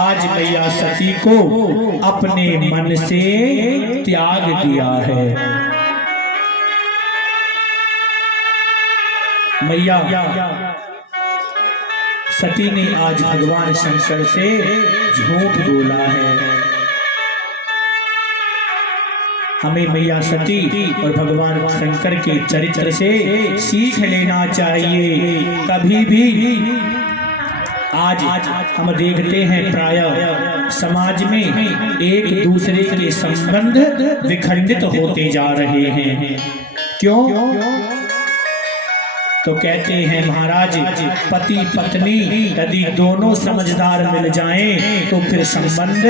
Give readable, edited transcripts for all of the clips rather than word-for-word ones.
आज मैया सती को अपने मन से त्याग दिया है। मैया सती ने आज भगवान शंकर से झूठ बोला है। हमें मैया सती और भगवान शंकर के चरित्र से सीख लेना चाहिए। कभी भी आज हम देखते हैं प्रायः समाज में एक दूसरे के संबंध विखंडित होते जा रहे हैं। क्यों? तो कहते हैं महाराज, पति पत्नी यदि दोनों समझदार मिल जाएं तो फिर संबंध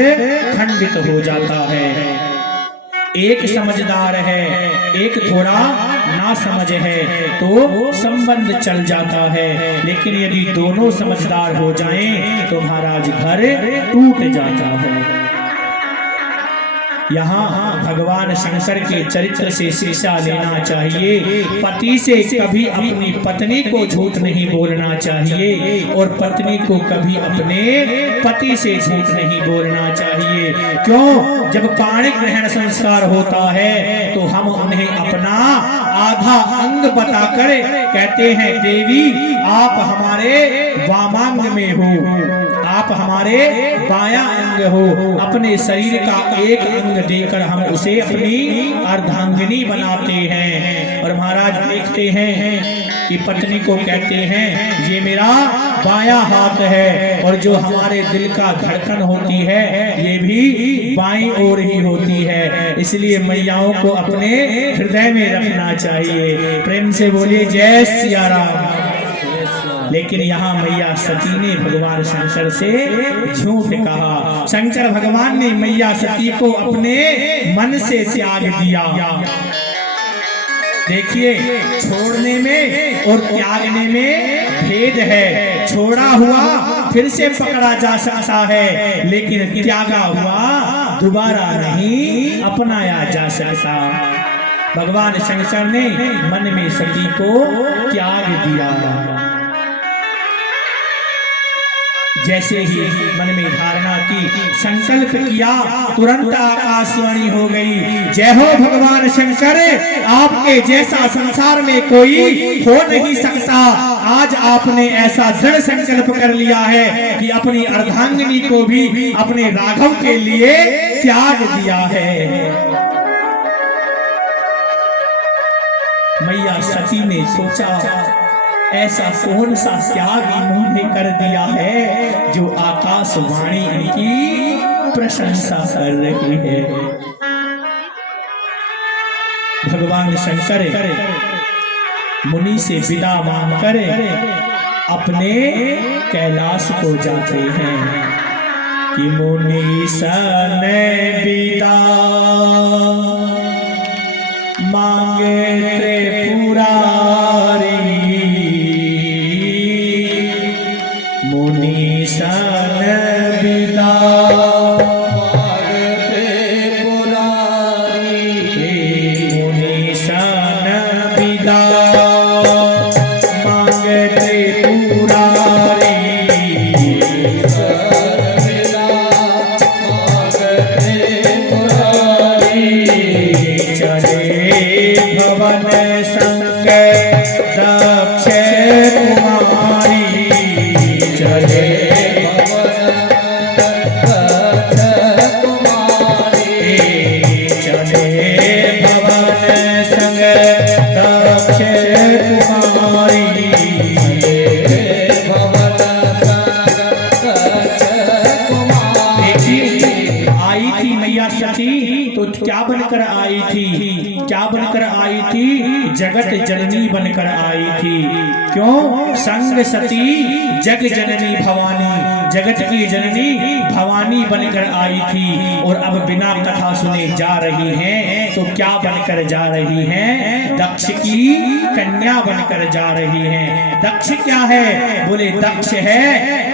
खंडित हो जाता है। एक समझदार है, एक थोड़ा ना समझ है तो संबंध चल जाता है। लेकिन यदि दोनों समझदार हो जाएं तो महाराज घर टूट जाता है। यहाँ भगवान शंकर के चरित्र से शिक्षा लेना चाहिए। पति से कभी अपनी पत्नी को झूठ नहीं बोलना चाहिए और पत्नी को कभी अपने पति से झूठ नहीं बोलना चाहिए। क्यों? जब पाणिक ग्रहण संस्कार होता है तो हम उन्हें अपना आधा अंग बताकर कहते हैं, देवी आप हमारे वामांग में हो, आप हमारे बायां अंग हो। अपने शरीर का एक अंग देकर हम उसे अपनी अर्धांगिनी बनाते हैं। और महाराज देखते हैं कि पत्नी को कहते हैं ये मेरा बायां हाथ है, और जो हमारे दिल का धड़कन होती है ये भी बाईं ओर ही होती है। इसलिए मैयाओं को अपने हृदय में रखना चाहिए। प्रेम से बोलिए जय सिया राम। लेकिन यहाँ मैया सती ने भगवान शंकर से झूठ कहा। शंकर भगवान ने मैया सती को अपने मन से त्याग दिया। देखिए, छोड़ने में और त्यागने में भेद है। छोड़ा हुआ फिर से पकड़ा जा सकता है, लेकिन त्यागा हुआ दोबारा नहीं अपनाया जा सकता। भगवान शंकर ने मन में सती को त्याग दिया। जैसे ही मन में धारणा की, संकल्प किया, तुरंत आकाशवाणी हो गई, जय हो भगवान शंकर, आपके जैसा संसार में कोई हो नहीं सकता। आज आपने ऐसा दृढ़ संकल्प कर लिया है कि अपनी अर्धांगिनी को भी अपने राघव के लिए त्याग दिया है। मैया सती ने सोचा, ऐसा कौन सा त्याग इन्होंने कर दिया है जो आकाशवाणी इनकी प्रशंसा कर रही है। भगवान शंकर मुनि से विदा मांगकर अपने कैलाश को जाते हैं कि मुनि सन विदा मांगे त्रिपुरारी, मुनि सन विदा मांगे त्रिपुरारी, मुनि सन विदा मांगे त्रिपुरारी, चले भवन संग दक्ष कुमारी, चले भवन संग दक्ष कुमारी, आई थी मैया सती तो क्या बनकर आई थी? क्या बनकर आई थी? जगत जननी बनकर आई थी। क्यों? संग सती जग जननी भवानी, जगत की जननी भवानी बनकर आई थी। और अब बिना कथा सुने जा रही हैं तो क्या बनकर जा रही हैं? दक्ष की कन्या बनकर जा रही हैं। दक्ष क्या है? बोले दक्ष है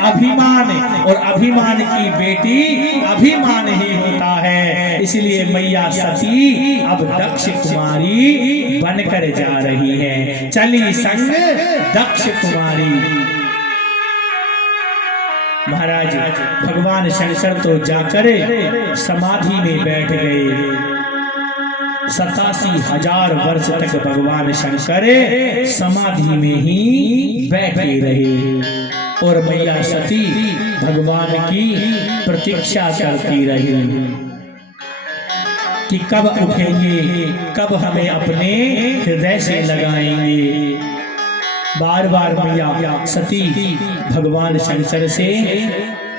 अभिमान, और अभिमान की बेटी अभिमान ही होता है। इसलिए मैया सती अब दक्ष कुमारी बनकर जा रही है। चली संग दक्ष कुमारी। महाराज भगवान शंकर तो जाकर समाधि में बैठ गए। 87,000 वर्ष तक भगवान शंकर समाधि में ही बैठे रहे और मैया सती भगवान की प्रतीक्षा करती रही कि कब उठेंगे, कब हमें अपने हृदय से लगाएंगे। बार बार मैया सती भगवान शंकर से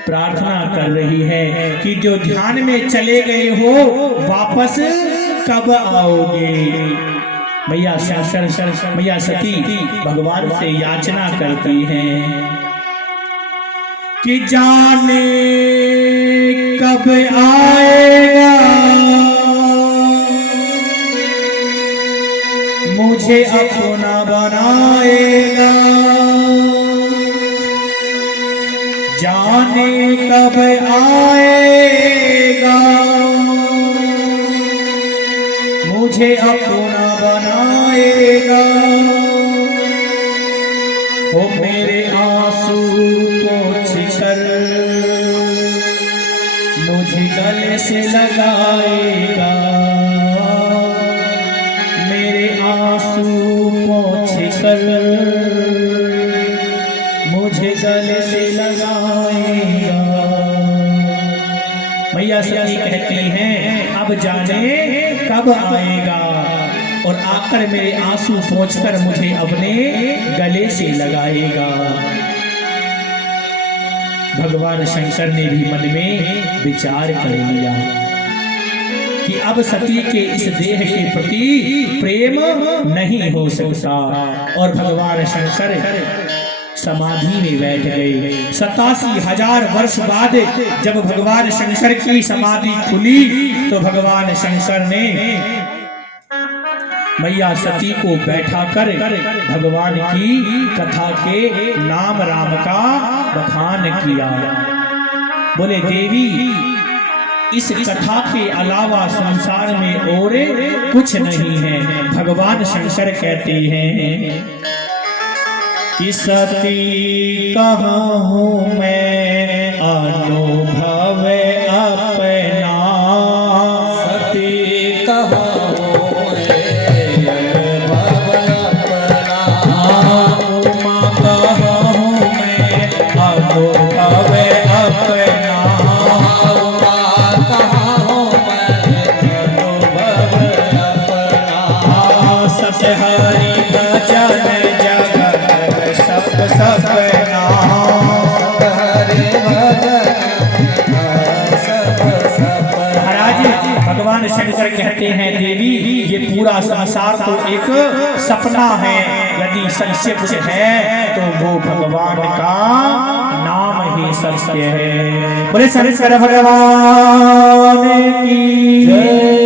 प्रार्थना कर रही है कि जो ध्यान में चले गए हो वापस कब आओगे। मैया शंकर मैया सती भगवान से याचना करती हैं कि जाने कब आएगा मुझे अपना बनाएगा, जाने कब आएगा मुझे अपना बनाएगा। हो मेरे आंसू पोंछ कर मुझे गले से लगाएगा, मेरे आंसू पोंछ कर मुझे गले से लगाएगा। मैया सती कहती हैं अब जाने कब आएगा और आकर मेरे आंसू पोंछकर मुझे अपने गले से लगाएगा। भगवान शंकर ने भी मन में विचार कर लिया कि अब सती के इस देह के प्रति प्रेम नहीं हो सकता और भगवान शंकर समाधि में बैठ गए। 87,000 वर्ष बाद जब भगवान शंकर की समाधि खुली तो भगवान शंकर ने मैया सती को बैठाकर भगवान की कथा के नाम राम का बखान किया। बोले देवी इस कथा के अलावा संसार में और कुछ नहीं है। भगवान शंकर कहते हैं कि सती कहाँ हूँ मैं अनुभव अपना, सती कहाँ हूँ मैं अनुभव अपना, उमा कहाँ हूँ मैं अनुभव अपना, उमा कहाँ हूँ मैं अनुभव अपना, सत हरि भजन सपना महाराज भगवान शंकर कहते हैं देवी ये पूरा संसार तो एक सपना है, यदि सत्य कुछ है तो वो भगवान का नाम ही सत्य है। बोले शंकर भगवान की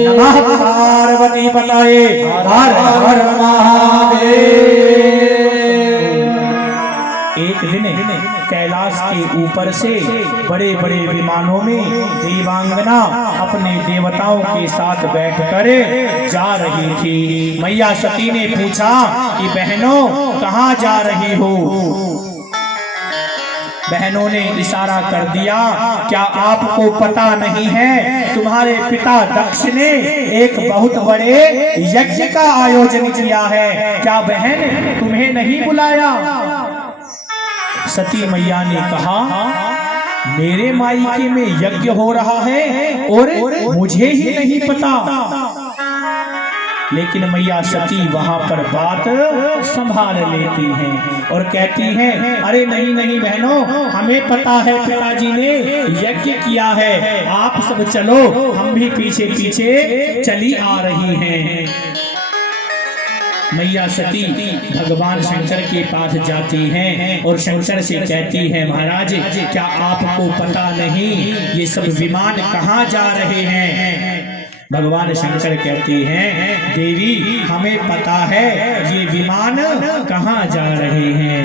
नमः। पार्वती पताये हर हर महादेव। एक दिन कैलाश के ऊपर से बड़े बड़े विमानों में देवांगना अपने देवताओं के साथ बैठकर जा रही थी। मैया सती ने पूछा कि बहनों कहाँ जा रही हो। बहनों ने इशारा कर दिया क्या आपको पता नहीं है तुम्हारे पिता दक्ष ने एक बहुत बड़े यज्ञ का आयोजन किया है, क्या बहन तुम्हें नहीं बुलाया। सती मैया ने कहा मेरे मायके में यज्ञ हो रहा है और मुझे ही नहीं पता। लेकिन मैया सती वहां पर बात संभाल लेती हैं और कहती हैं अरे नहीं नहीं बहनों हमें पता है पिताजी ने यज्ञ किया है, आप सब चलो हम भी पीछे पीछे चली आ रही हैं। मैया सती भगवान शंकर के पास जाती हैं और शंकर से कहती है महाराज क्या आपको पता नहीं ये सब विमान कहाँ जा रहे हैं। भगवान शंकर कहते हैं देवी हमें पता है ये विमान कहाँ जा रहे हैं।